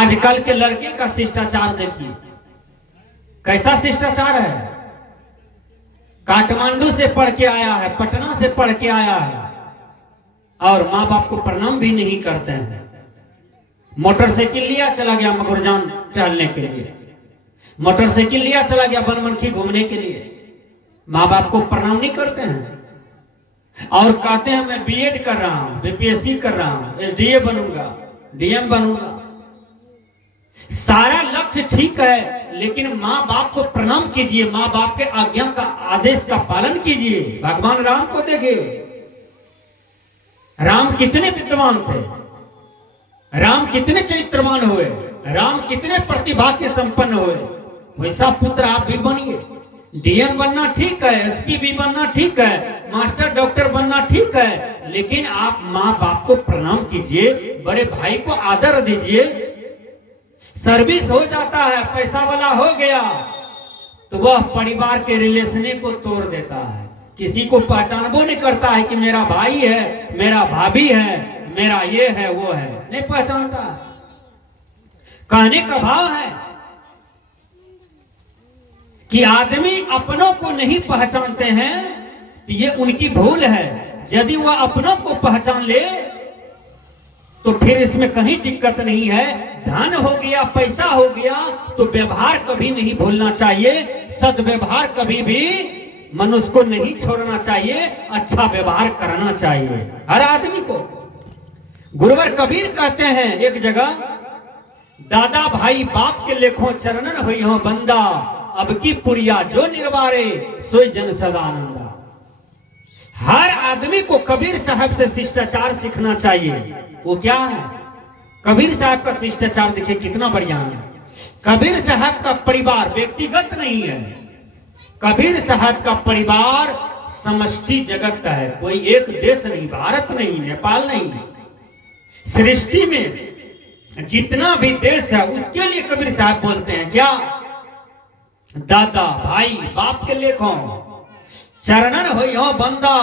आजकल के लड़के का शिष्टाचार देखिए, कैसा शिष्टाचार है। काठमांडू से पढ़ के आया है, पटना से पढ़ के आया है, और माँ बाप को प्रणाम भी नहीं करते हैं। मोटरसाइकिल लिया चला गया मगरजान टहलने के लिए, मोटरसाइकिल लिया चला गया बनमनखी घूमने के लिए, माँ बाप को प्रणाम नहीं करते हैं। और कहते हैं मैं बीएड कर रहा हूं, बीपीएससी कर रहा हूं, एसडीए बनूंगा, डीएम बनूंगा। सारा लक्ष्य ठीक है, लेकिन माँ बाप को प्रणाम कीजिए, माँ बाप के आज्ञा का आदेश का पालन कीजिए। भगवान राम को देखिए, राम कितने विद्वान थे, राम कितने चरित्रवान हुए, राम कितने प्रतिभा के संपन्न हुए। वैसा पुत्र आप भी बनिए। डीएम बनना ठीक है, एसपी भी बनना ठीक है, मास्टर डॉक्टर बनना ठीक है, लेकिन आप माँ बाप को प्रणाम कीजिए, बड़े भाई को आदर दीजिए। सर्विस हो जाता है, पैसा वाला हो गया तो वह परिवार के रिलेशने को तोड़ देता है, किसी को पहचानबो नहीं करता है कि मेरा भाई है, मेरा भाभी है, मेरा ये है वो है, नहीं पहचानता। कहने का भाव है कि आदमी अपनों को नहीं पहचानते हैं तो ये उनकी भूल है। यदि वह अपनों को पहचान ले तो फिर इसमें कहीं दिक्कत नहीं है। धन हो गया, पैसा हो गया तो व्यवहार कभी नहीं भूलना चाहिए। सद्व्यवहार कभी भी मनुष्य को नहीं छोड़ना चाहिए, अच्छा व्यवहार करना चाहिए हर आदमी को। गुरुवर कबीर कहते हैं एक जगह, दादा भाई बाप के लेखों चरणन हुई हो बंदा, अब की पुरिया जो निर्वारे सोई जन सदानंदा। हर आदमी को कबीर साहब से शिष्टाचार सीखना चाहिए। वो क्या है? कबीर साहब का शिष्टाचार देखिए कितना बढ़िया है। कबीर साहब का परिवार व्यक्तिगत नहीं है, कबीर साहब का परिवार समष्टि जगत का है। कोई एक देश नहीं, भारत नहीं, नेपाल नहीं, सृष्टि में जितना भी देश है उसके लिए कबीर साहब बोलते हैं क्या? दादा भाई बाप के लेखों चरणन होई हो बंदा,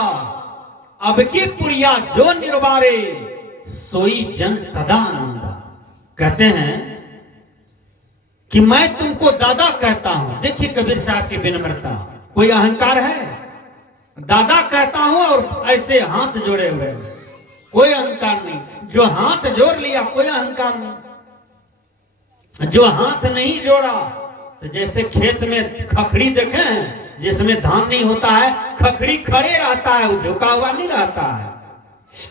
अब की पुरिया जो निर्वारे सोई जन सदा आनंदा। कहते हैं कि मैं तुमको दादा कहता हूं। देखिए कबीर साहब की विनम्रता, कोई अहंकार है? दादा कहता हूं और ऐसे हाथ जोड़े हुए, कोई अहंकार नहीं। जो हाथ जोड़ लिया कोई अहंकार नहीं, जो हाथ नहीं जोड़ा तो जैसे खेत में खखड़ी देखे हैं जिसमें धान नहीं होता है, खखड़ी खड़े रहता है, वो झुका हुआ नहीं रहता है।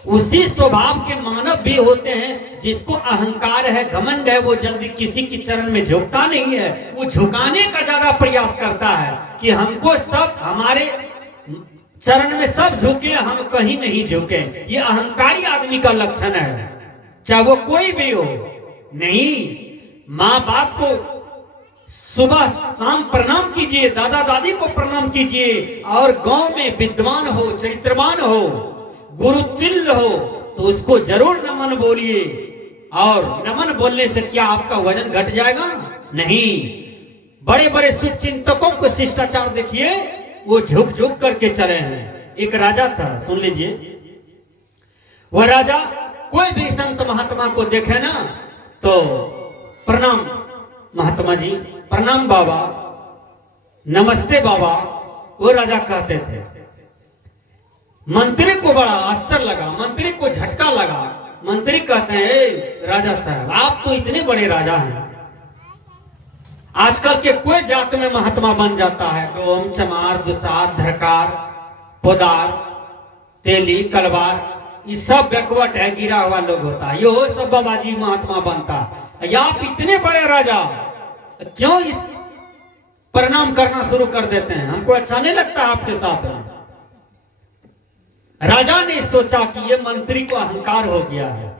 उसी स्वभाव के मानव भी होते हैं, जिसको अहंकार है, घमंड है, वो जल्दी किसी की चरण में झुकता नहीं है, वो झुकाने का ज्यादा प्रयास करता है कि हमको सब हमारे चरण में सब झुके, हम कहीं नहीं झुके। ये अहंकारी आदमी का लक्षण है, चाहे वो कोई भी हो। नहीं, माँ बाप को सुबह शाम प्रणाम कीजिए, दादा दादी को प्रणाम कीजिए, और गांव में विद्वान हो, चरित्रवान हो, गुरु तुल्य हो तो उसको जरूर नमन बोलिए। और नमन बोलने से क्या आपका वजन घट जाएगा? नहीं। बड़े बड़े शुभचिंतकों को शिष्टाचार देखिए, वो झुक झुक करके चले हैं। एक राजा था, सुन लीजिए। वह राजा कोई भी संत महात्मा को देखे ना तो प्रणाम महात्मा जी, प्रणाम बाबा, नमस्ते बाबा, वो राजा कहते थे। मंत्री को बड़ा आश्चर्य लगा, मंत्री को झटका लगा। मंत्री कहते हैं राजा साहब आप तो इतने बड़े राजा हैं, आजकल के कोई जात में महात्मा बन जाता है, डोम, चमार, दुसाध, धरकार, पोदार, तेली, कलवार, ये सब बैकवर्ड है, गिरा हुआ लोग होता है, यो सब बाबाजी महात्मा बनता। या आप इतने बड़े राजा क्यों इस प्रणाम करना शुरू कर देते हैं? हमको अच्छा नहीं लगता आपके साथ में। राजा ने सोचा कि ये मंत्री को अहंकार हो गया है।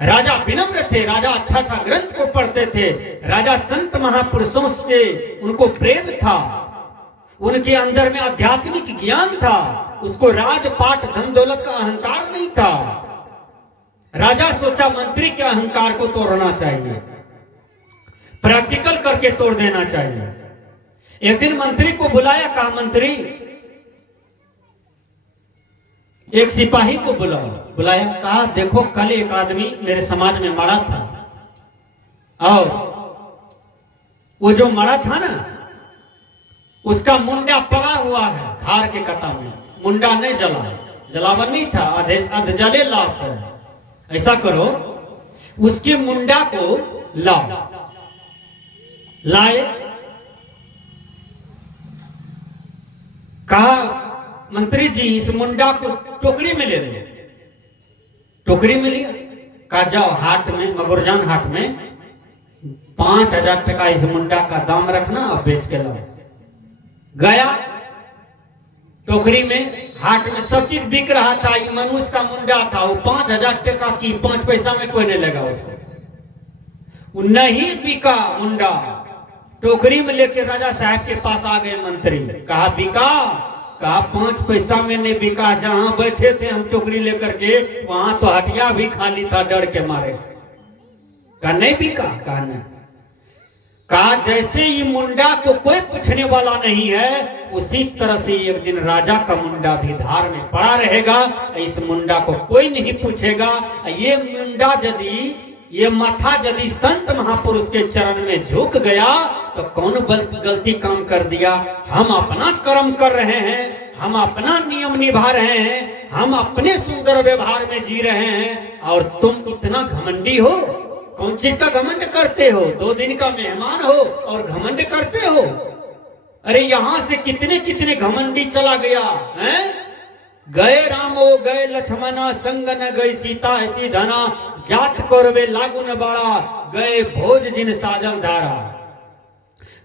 राजा विनम्र थे, राजा अच्छा अच्छा ग्रंथ को पढ़ते थे, राजा संत महापुरुषों से उनको प्रेम था, उनके अंदर में आध्यात्मिक ज्ञान था, उसको राजपाट धन दौलत का अहंकार नहीं था। राजा सोचा मंत्री के अहंकार को तोड़ना चाहिए, प्रैक्टिकल करके तोड़ देना चाहिए। एक दिन मंत्री को बुलाया, कहा मंत्री, एक सिपाही को बुलाया, कहा देखो कल एक आदमी मेरे समाज में मरा था, और वो जो मरा था ना, उसका मुंडा पड़ा हुआ है धार के कटा में, मुंडा नहीं जला, जलावन नहीं था, अधजले लाश है। ऐसा करो, उसके मुंडा को लाओ। लाए, कहा मंत्री जी इस मुंडा को टोकरी में ले ले। टोकरी में लिया, कहा जाओ हाट में, मगुरजान हाट में 5,000 टका इस मुंडा का दाम रखना और बेच के लाओ। गया टोकरी में, हाट में सब चीज बिक रहा था, ये मनुष्य का मुंडा था, वो 5,000 टका की, 5 पैसा में कोई नहीं लगा उसको, वो नहीं बिका मुंडा। टोकरी में लेके राजा साहब के पास आ गए मंत्री, कहा बिका? कहा 5 पैसा में नहीं बिका, जहां बैठे थे हम टोकरी लेकर के वहां तो हटिया भी खाली था डर के मारे। कहा नहीं बिका? कहा नहीं। कहा जैसे ये मुंडा को कोई पूछने वाला नहीं है, उसी तरह से एक दिन राजा का मुंडा भी धार में पड़ा रहेगा, इस मुंडा को कोई नहीं पूछेगा। ये मुंडा यदि, ये माथा यदि संत महापुरुष के चरण में झुक गया तो कौन गलती काम कर दिया? हम अपना कर्म कर रहे हैं, हम अपना नियम निभा रहे हैं, हम अपने सुंदर व्यवहार में जी रहे हैं, और तुम इतना घमंडी हो। कौन चीज का घमंड करते हो? 2 दिन का मेहमान हो और घमंड करते हो? अरे यहां से कितने कितने घमंडी चला गया है। गए रामो गए लक्ष्मणा, संग न गई सीता ऐसी धना, जात कौरवे लागू न बाड़ा, गए भोज जिन साजल धारा।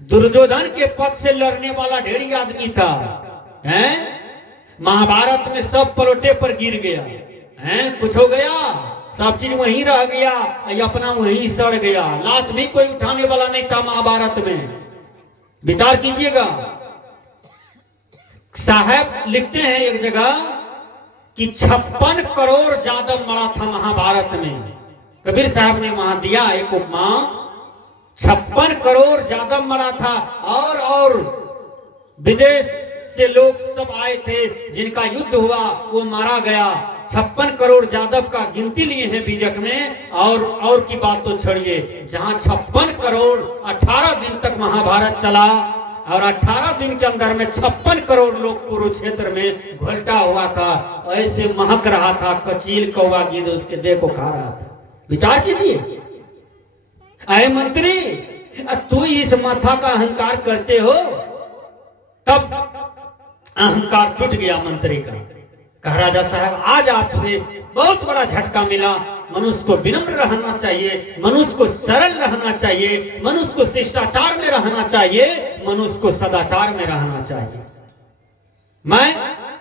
दुर्योधन के पक्ष से लड़ने वाला ढेरी आदमी था, हैं? महाभारत में सब पलटे पर गिर गया, हैं? कुछ हो गया? सब चीज वहीं रह गया, अपना वहीं सड़ गया, लाश भी कोई उठाने वाला नहीं था महाभारत में। विचार कीजिएगा। साहब लिखते हैं एक जगह कि 56 करोड़ यादव मरा था महाभारत में। कबीर साहब ने वहां दिया एक उपमा, 56 करोड़ यादव मरा था, और विदेश से लोग सब आए थे, जिनका युद्ध हुआ वो मारा गया। 56 करोड़ यादव का गिनती लिए हैं बीजक में, और की बात तो छोड़िए, जहां 56 करोड़ 18 दिन तक महाभारत चला, और 18 दिन के अंदर में 56 करोड़ लोग कुरुक्षेत्र में घोलटा हुआ था, ऐसे महक रहा था, कचील कौवा गिद्ध उसके देह को खा रहा था। विचार कीजिए। अरे मंत्री, तू इस माथा का अहंकार करते हो, तब अहंकार टूट गया मंत्री का। कहा राजा साहब आज आपसे बहुत बड़ा झटका मिला, मनुष्य को विनम्र रहना चाहिए, मनुष्य को सरल रहना चाहिए, मनुष्य को शिष्टाचार में रहना चाहिए, मनुष्य को सदाचार में रहना चाहिए। मैं